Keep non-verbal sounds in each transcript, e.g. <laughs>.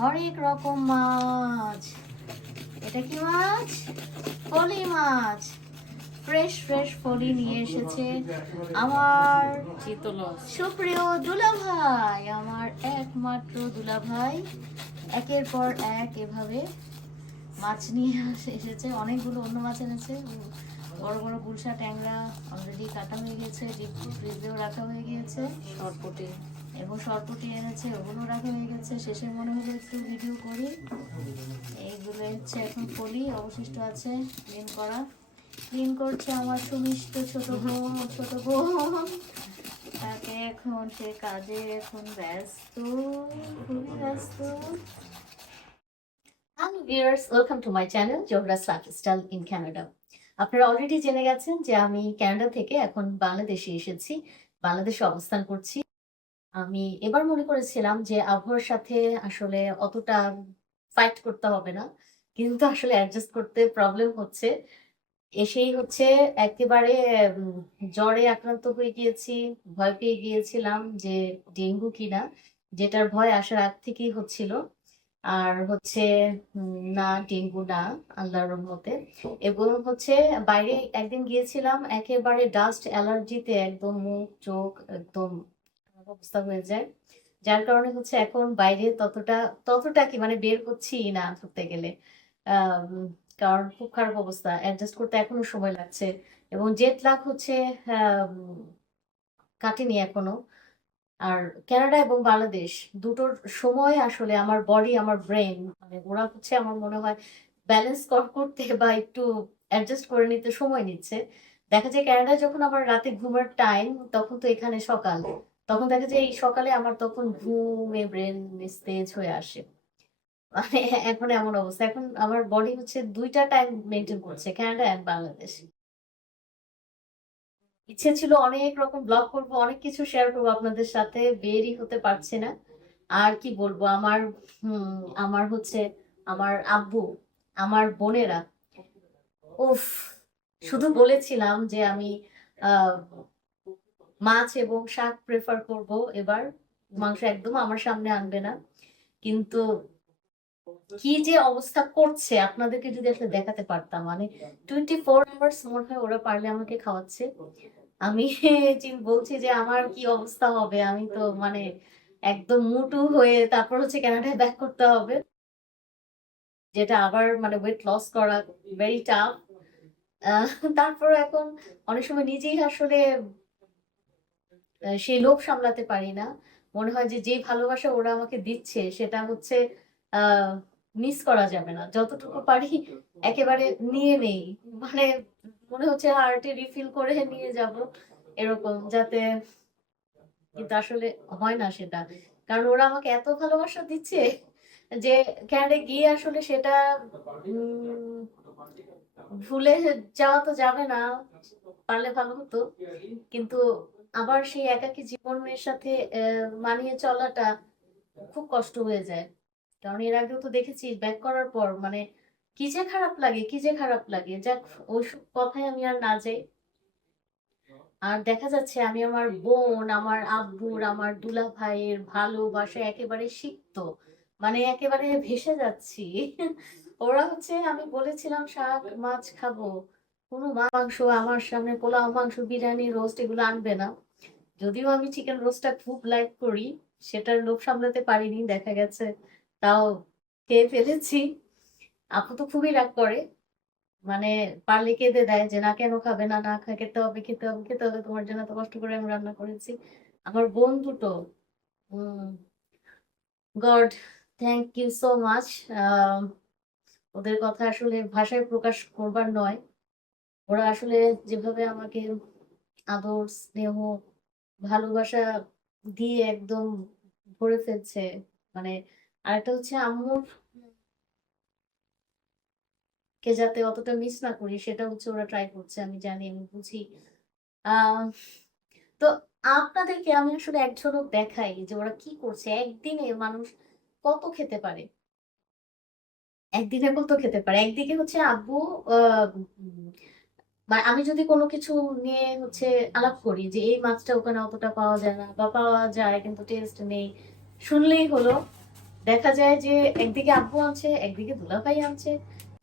হরেক রকম মাছ। এটা কি মাছ? ফলি মাছ। ফ্রেশ ফ্রেশ ফলি নিয়ে এসেছে আমার সুপ্রিয় দুলাভাই, আমার একমাত্র দুলাভাই। একের পর এক এভাবে মাছ নিয়ে এসেছে। অনেকগুলো অন্য মাছ এনেছে। বড় বড় গুলশা ট্যাংরা অলরেডি কাটা হয়ে গেছে, ডিপ ফ্রিজেও রাখা হয়ে গিয়েছে। সরপটি। এবং সরপুটি এনেছে, ওগুলো রাখা হয়ে গেছে, শেষে মনে হলো একটু ভিডিও করি। এইগুলো হচ্ছে এখন করি অবশিষ্ট আছে ক্লিন করা। ক্লিন করছে আমার সুমিষ্ট ছোট বোন ছোট বোন। তাকে এখন সে কাজে এখন ব্যস্ত, খুবই ব্যস্ত। Welcome to my channel in আপনারা অলরেডি জেনে গেছেন যে আমি কানাডা থেকে এখন বাংলাদেশে এসেছি, বাংলাদেশে অবস্থান করছি। আমি এবার মনে করেছিলাম যে আবহাওয়ার সাথে আসলে অতটা ফাইট করতে হবে না। কিন্তু আসলে অ্যাডজাস্ট করতে প্রবলেম হচ্ছে। এসেই হচ্ছে একেবারে জ্বরে আক্রান্ত হয়ে গিয়েছি। ভয় পেয়ে গিয়েছিলাম যে ডেঙ্গু কিনা, যেটার ভয় আসার আগ থেকেই হচ্ছিল। আর হচ্ছে না, ডেঙ্গু না, আল্লাহর রহমতে। এবং হচ্ছে বাইরে একদিন গিয়েছিলাম, একেবারে ডাস্ট অ্যালার্জিতে একদম মুখ, চোখ একদম অবস্থা হয়ে যায়। যার কারণে হচ্ছে এখন বাইরে ততটা ততটা কি মানে বের করছি না ধরতে গেলে। কারণ খুব খারাপ অবস্থা। অ্যাডজাস্ট করতে এখনও সময় লাগছে। এবং জেট লাগ হচ্ছে কাটেনি এখনও। আর কানাডা এবং বাংলাদেশ দুটোর সময় আসলে আমার বডি আমার ব্রেন মানে ওরা হচ্ছে আমার মনে হয় ব্যালেন্স করতে বা একটু অ্যাডজাস্ট করে নিতে সময় নিচ্ছে। দেখা যায় কানাডায় যখন আমার রাতে ঘুমের টাইম তখন তো এখানে সকাল। তখন দেখা যায় এই সকালে আমার তখন ঘুমে ব্রেন নিস্তেজ হয়ে আসে। মানে এখন এমন অবস্থা। এখন আমার বডি হচ্ছে দুইটা টাইম মেনটেন করছে কানাডা এন্ড বাংলাদেশ ইচ্ছে ছিল অনেক রকম ব্লগ করব, অনেক কিছু শেয়ার করব আপনাদের সাথে, বেরই হতে পারছে না। আর কি বলব, আমার আমার হচ্ছে আমার আব্বু, আমার বোনেরা, উফ, শুধু বলেছিলাম যে আমি মাছ এবং শাক প্রেফার করব। এবার মাংস একদম আমার সামনে আনবে না। কিন্তু কি যে অবস্থা করছে, আপনাদেরকে যদি আসলে দেখাতে পারতাম। মানে টোয়েন্টি ফোর আওয়ার্স মনে হয় ওরা পারলে আমাকে খাওয়াচ্ছে। আমি <laughs> চিন- বলছি যে আমার কি অবস্থা হবে, আমি তো মানে একদম মুটু হয়ে তারপর হচ্ছে কানাডায় ব্যাক করতে হবে। যেটা আবার মানে ওয়েট লস করা ভেরি টাফ তারপর এখন অনেক সময় নিজেই আসলে সেই লোভ সামলাতে পারি না। মনে হয় যে যে ভালোবাসা ওরা আমাকে দিচ্ছে, সেটা হচ্ছে মিস করা যাবে না। যতটুকু পারি একেবারে নিয়ে নেই। মানে মনে হচ্ছে হার্টে রিফিল করে নিয়ে যাব এরকম, যাতে কিন্তু আসলে হয় না সেটা। কারণ ওরা আমাকে এত ভালোবাসা দিচ্ছে যে ক্যানাডা গিয়ে আসলে সেটা ভুলে যাওয়া তো যাবে না, পারলে ভালো হতো। কিন্তু আবার সেই একাকী জীবনের সাথে মানিয়ে চলাটা খুব কষ্ট হয়ে যায়। কারণ এর আগেও তো দেখেছি, ব্যাক করার পর মানে কি যে খারাপ লাগে, কি যে খারাপ লাগে। যাক, ওইসব কথায় আমি আর না যাই। আর দেখা যাচ্ছে আমি আমার বোন, আমার আব্বুর, আমার দুলা ভাইয়ের ভালোবাসা একেবারে সিক্ত। মানে একেবারে ভেসে যাচ্ছি। ওরা হচ্ছে, আমি বলেছিলাম, শাক, মাছ খাব। কোনো মা- মাংস আমার সামনে পোলাও, মাংস, বিরিয়ানি রোস্ট এগুলো আনবে না। যদিও আমি চিকেন রোস্টটা খুব লাইক করি, সেটার লোভ সামলাতে পারিনি, দেখা গেছে তাও খেয়ে ফেলেছি। আপু তো খুবই রাগ করে মানে পারলে কেঁদে দেয় যে না কেন খাবে না না খা, খেতে হবে খেতে হবে খেতে হবে, তোমার জন্য এত কষ্ট করে আমি রান্না করেছি। আমার বোন দুটো God thank you so much ওদের কথা আসলে ভাষায় প্রকাশ করবার নয়। ওরা আসলে যেভাবে আমাকে আদর স্নেহ ভালোবাসা দিয়ে একদম ভরে ফেলছে মানে আরেকটা হচ্ছে আম্মুর কে যাতে অতটা মিস না করি সেটা হচ্ছে ওরা ট্রাই করছে আমি জানি আমি বুঝি। তো আপনাদেরকে আমি আসলে এক দেখাই যে ওরা কি করছে একদিনে মানুষ কত খেতে পারে? একদিনে কত খেতে পারে? একদিকে হচ্ছে আব্বু আহ, মানে আমি যদি কোনো কিছু নিয়ে হচ্ছে আলাপ করি যে এই মাছটা ওখানে অতটা পাওয়া যায় না বা পাওয়া যায় কিন্তু টেস্ট নেই, শুনলেই হলো। দেখা যায় যে একদিকে আব্বু আনছে, একদিকে দুলাভাই আনছে,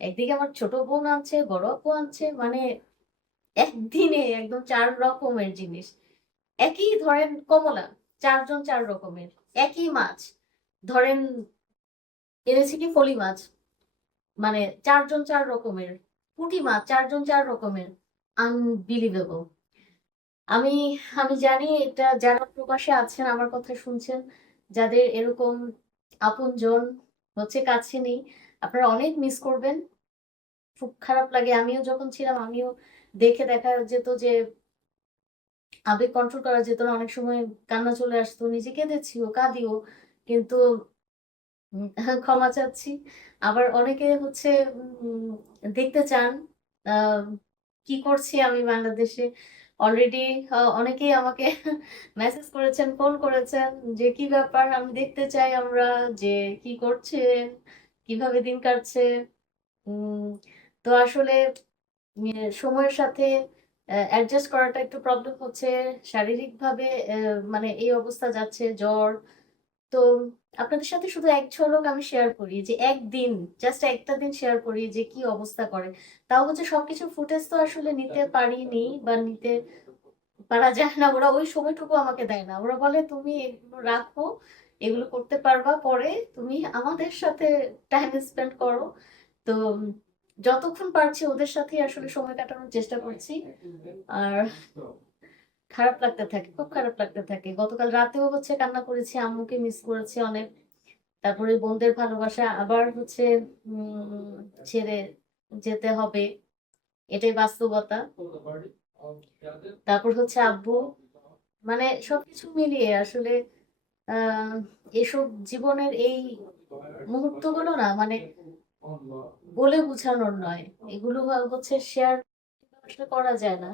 একদিকে আমার ছোট বোন আনছে, বড় আপু আনছে মানে একদিনে একদম চার রকমের জিনিস। একই ধরেন কমলা, চারজন চার রকমের, একই মাছ। ধরেন এনেছি কি ফলি মাছ মানে চারজন চার রকমের। পুঁটি মাছ চারজন চার রকমের। আনবিলিভেবল আমি আমি জানি এটা যারা প্রকাশে আছেন, আমার কথা শুনছেন, যাদের এরকম আপনজন হচ্ছে কাছে নেই, আপনারা অনেক মিস করবেন। খুব খারাপ লাগে, আমিও যখন ছিলাম, আমিও দেখে দেখা যেত যে, আবেগ কন্ট্রোল করা যেত না, অনেক সময় কান্না চলে আসতো নিজে কেঁদেছিও কাঁদিও কিন্তু <laughs> ক্ষমা চাচ্ছি। আবার অনেকে হচ্ছে দেখতে চান কি করছি আমি বাংলাদেশে। অলরেডি অনেকেই আমাকে <laughs> মেসেজ করেছেন ফোন করেছেন যে, কি ব্যাপার? আমি দেখতে চাই আমরা যে, কি করছেন? কীভাবে দিন কাটছে? তো আসলে সময়ের সাথে অ্যাডজাস্ট করাটা একটু প্রবলেম হচ্ছে। শারীরিকভাবে মানে এই অবস্থা যাচ্ছে, জ্বর তো আপনাদের সাথে শুধু এক ঝলক আমি শেয়ার করি যে একদিন জাস্ট একটা দিন শেয়ার করি যে কি অবস্থা করে। তাও হচ্ছে সবকিছু ফুটেজ তো আসলে নিতে পারিনি বা নিতে পারা যায় না। ওরা ওই সময়টুকু আমাকে দেয় না। ওরা বলে, তুমি এগুলো রাখো, এগুলো করতে পারবা, পরে তুমি আমাদের সাথে টাইম স্পেন্ড করো। তো যতক্ষণ পারছি ওদের সাথে আসলে সময় কাটানোর চেষ্টা করছি। আর খারাপ লাগতে থাকে, খুব খারাপ লাগতে থাকে। গতকাল রাতেও হচ্ছে কান্না করেছি, আম্মুকে মিস করেছি অনেক। তারপরে বোনদের ভালোবাসা আবার হচ্ছে ছেড়ে যেতে হবে। এটাই বাস্তবতা। তারপর হচ্ছে আব্বু মানে সবকিছু মিলিয়ে আসলে এসব জীবনের এই মুহূর্তগুলো না মানে বলে বোঝানোর নয়। এগুলো হচ্ছে শেয়ার করা যায় না।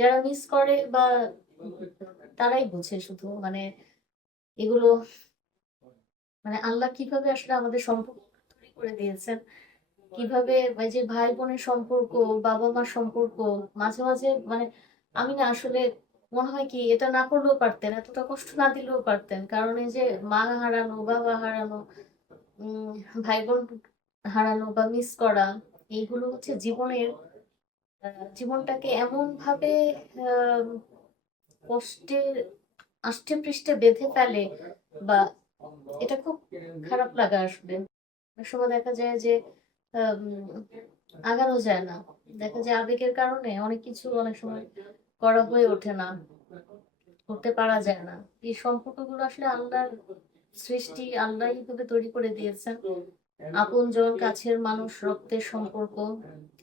যারা মিস করে বা তারাই বুঝে শুধু মানে এগুলো মানে আল্লাহ কীভাবে আসলে আমাদের সম্পর্ক তৈরি করে দিয়েছেন, কীভাবে যে ভাই বোনের সম্পর্ক, বাবা মার সম্পর্ক, মাঝে মাঝে মানে আমি না আসলে মনে হয় কি এটা না করলেও পারতেন, এতটা কষ্ট না দিলেও পারতেন, কারণ এই যে মা হারানো, বাবা হারানো ভাই বোন হারানো বা মিস করা, এইগুলো হচ্ছে জীবনের জীবনটাকে এমন ভাবে আহ, কষ্টে আষ্টে পৃষ্ঠে বেঁধে ফেলে বা এটা খুব খারাপ লাগা আসবে। অনেক সময় দেখা যায় যে আগানো যায় না। দেখা যায় আবেগের কারণে অনেক কিছু অনেক সময় করা হয়ে ওঠে না করতে পারা যায় না। এই সম্পর্কগুলো আসলে আল্লাহর সৃষ্টি আল্লাহ তৈরি করে দিয়েছেন। আপনজন, কাছের মানুষ, রক্তের সম্পর্ক।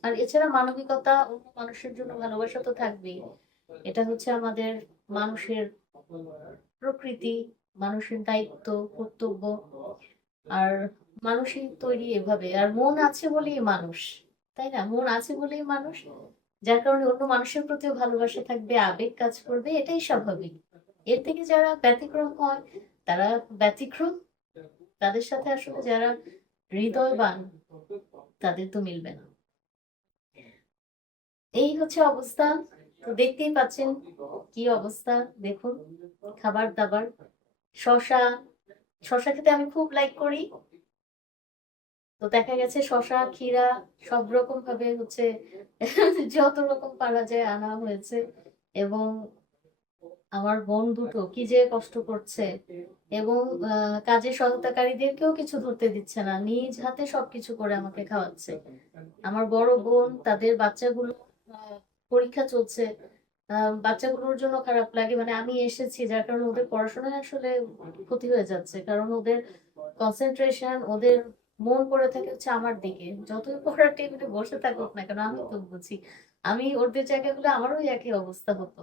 আর এছাড়া মানবিকতা, অন্য মানুষের জন্য ভালোবাসা তো থাকবেই। এটা হচ্ছে আমাদের মানুষের প্রকৃতি, মানুষের দায়িত্ব, কর্তব্য। আর মানুষই তৈরি এভাবে। আর মন আছে বলেই মানুষ, তাই না? মন আছে বলেই মানুষ, যার কারণে অন্য মানুষের প্রতিও ভালোবাসা থাকবে, আবেগ কাজ করবে, এটাই স্বাভাবিক। এর থেকে যারা ব্যতিক্রম হয়, তারা ব্যতিক্রম। তাদের সাথে আসলে যারা হৃদয়বান তাদের তো মিলবে না। এই হচ্ছে অবস্থা। তো দেখতেই পাচ্ছেন কি অবস্থা। দেখুন, খাবার দাবার শশা শশা খেতে আমি খুব লাইক করি। তো দেখা গেছে শশা ক্ষীরা সব রকম ভাবে হচ্ছে, যত রকম পারা যায় আনা হয়েছে। এবং আমার বোন দুটো কি যে কষ্ট করছে। এবং কাজে সহায়তাকারীদেরকেও কিছু ধরতে দিচ্ছে না, নিজ হাতে সবকিছু করে আমাকে খাওয়াচ্ছে। আমার বড় বোন, তাদের বাচ্চাগুলো পরীক্ষা চলছে। বাচ্চাগুলোর জন্য খারাপ লাগে মানে আমি এসেছি, যার কারণে ওদের পড়াশোনায় আসলে ক্ষতি হয়ে যাচ্ছে। কারণ ওদের কনসেন্ট্রেশন ওদের মন পড়ে থাকে হচ্ছে আমার দিকে। যতই পড়ার টেবিলে বসে থাকুক না কেন, আমি তো বুঝি। আমি ওদের জায়গাগুলো আমারও একই অবস্থা হতো।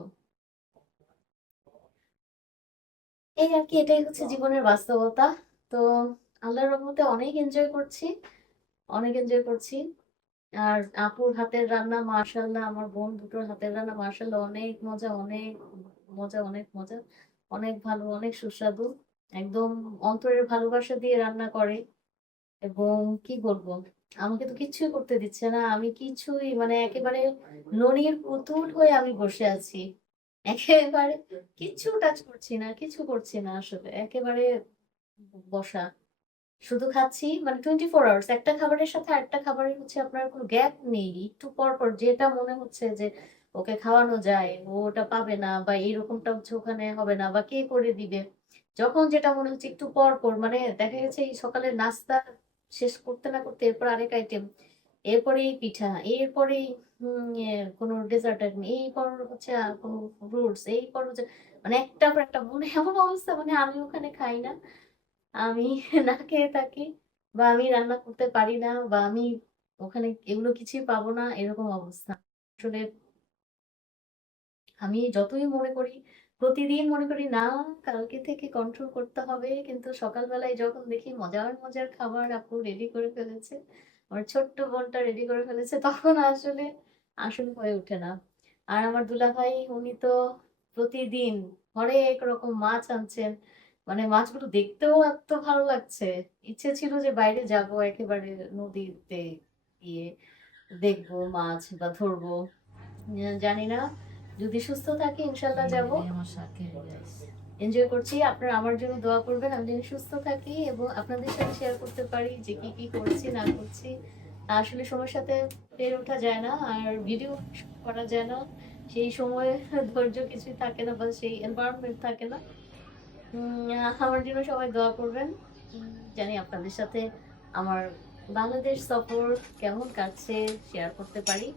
এই আর কি, এটাই হচ্ছে জীবনের বাস্তবতা। তো আল্লাহর রহমতে অনেক এনজয় করছি, অনেক এনজয় করছি। আর আপুর হাতের রান্না মাশাল্লাহ আমার বোন দুটোর হাতের রান্না মাশাল্লাহ অনেক মজা অনেক মজা অনেক মজা। অনেক ভালো, অনেক সুস্বাদু। একদম অন্তরের ভালোবাসা দিয়ে রান্না করে। এবং কি বলব, আমাকে তো কিছুই করতে দিচ্ছে না। আমি কিছুই মানে একেবারে ননির পুতুল হয়ে আমি বসে আছি। একেবারে কিছু টাচ করছি না, কিছু করছি না আসলে। একেবারে বসা। শুধু খাচ্ছি মানে টোয়েন্টি ফোর আওয়ার্স একটা খাবারের সাথে আরেকটা খাবারের হচ্ছে আপনার কোনো গ্যাপ নেই। একটু পর পর যেটা মনে হচ্ছে যে ওকে খাওয়ানো যায়, ও ওটা পাবে না বা এরকমটা হচ্ছে ওখানে হবে না বা কে করে দিবে? যখন যেটা মনে হচ্ছে একটু পর পর মানে দেখা গেছে এই সকালের নাস্তা শেষ করতে না করতে এরপর আরেক আইটেম এরপরেই পিঠা এরপরেই উম, এ, কোনো ডেজার্ট আইটেম এরপর হচ্ছে আহ, কোনো ফ্রুটস এরপর হচ্ছে মানে একটা পর একটা মনে এমন অবস্থা মানে আমি ওখানে খাই না। আমি <laughs> না খেয়ে থাকি বা আমি রান্না করতে পারি না বা আমি ওখানে এগুলো কিছুই পাবো না এরকম অবস্থা। আসলে আমি যতই মনে করি প্রতিদিন মনে করি না কালকে থেকে কন্ট্রোল করতে হবে। কিন্তু সকালবেলায় যখন দেখি মজার মজার খাবার আপু রেডি করে ফেলেছে আমার ছোট্ট বোনটা রেডি করে ফেলেছে তখন আসলে আসলে হয়ে ওঠে না। আর আমার দুলাভাই উনি তো প্রতিদিন হরেক রকম মাছ আনছেন। মানে মাছগুলো দেখতেও এত ভালো লাগছে। ইচ্ছে ছিল যে বাইরে যাব একেবারে নদীতে গিয়ে দেখব মাছ বা ধরবো। জানি না যদি সুস্থ থাকি ইনশাল্লাহ যাব। এনজয় করছি। আপনারা আমার জন্য দোয়া করবেন। আমি যেন সুস্থ থাকি এবং আপনাদের সাথে শেয়ার করতে পারি যে কি কি করছি, না করছি। আসলে সময়ের সাথে পেরে ওঠা যায় না, আর ভিডিও করা যায় না। সেই সময় ধৈর্য কিছুই থাকে না বা সেই এনভায়রনমেন্ট থাকে না। আমার জন্য সবাই দোয়া করবেন। জানি আপনাদের সাথে আমার বাংলাদেশ সফর কেমন কাটছে শেয়ার করতে পারি।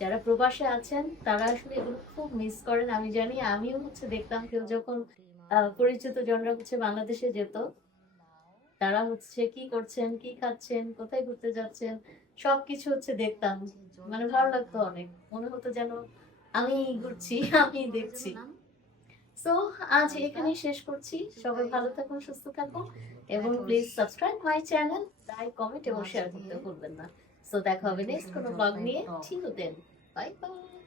যারা প্রবাসে আছেন, তারা আসলে এগুলো খুব মিস করেন। আমি জানি, আমিও হচ্ছে দেখতাম কেউ যখন পরিচিত জনরা হচ্ছে বাংলাদেশে যেত। তারা হচ্ছে কি করছেন, কি খাচ্ছেন, কোথায় ঘুরতে যাচ্ছেন, সবকিছু হচ্ছে দেখতাম। মানে ভালো লাগতো অনেক। মনে হতো যেন আমি ঘুরছি, <laughs> আমি দেখছি। সো আজ এখানেই শেষ করছি। সবাই ভালো থাকুন, সুস্থ থাকুন এবং please subscribe my channel like comment এবং শেয়ার করতে ভুলবেন না। সো দেখা হবে নেক্সট কোনো ব্লগ নিয়ে। ঠিক দেন বাই বাই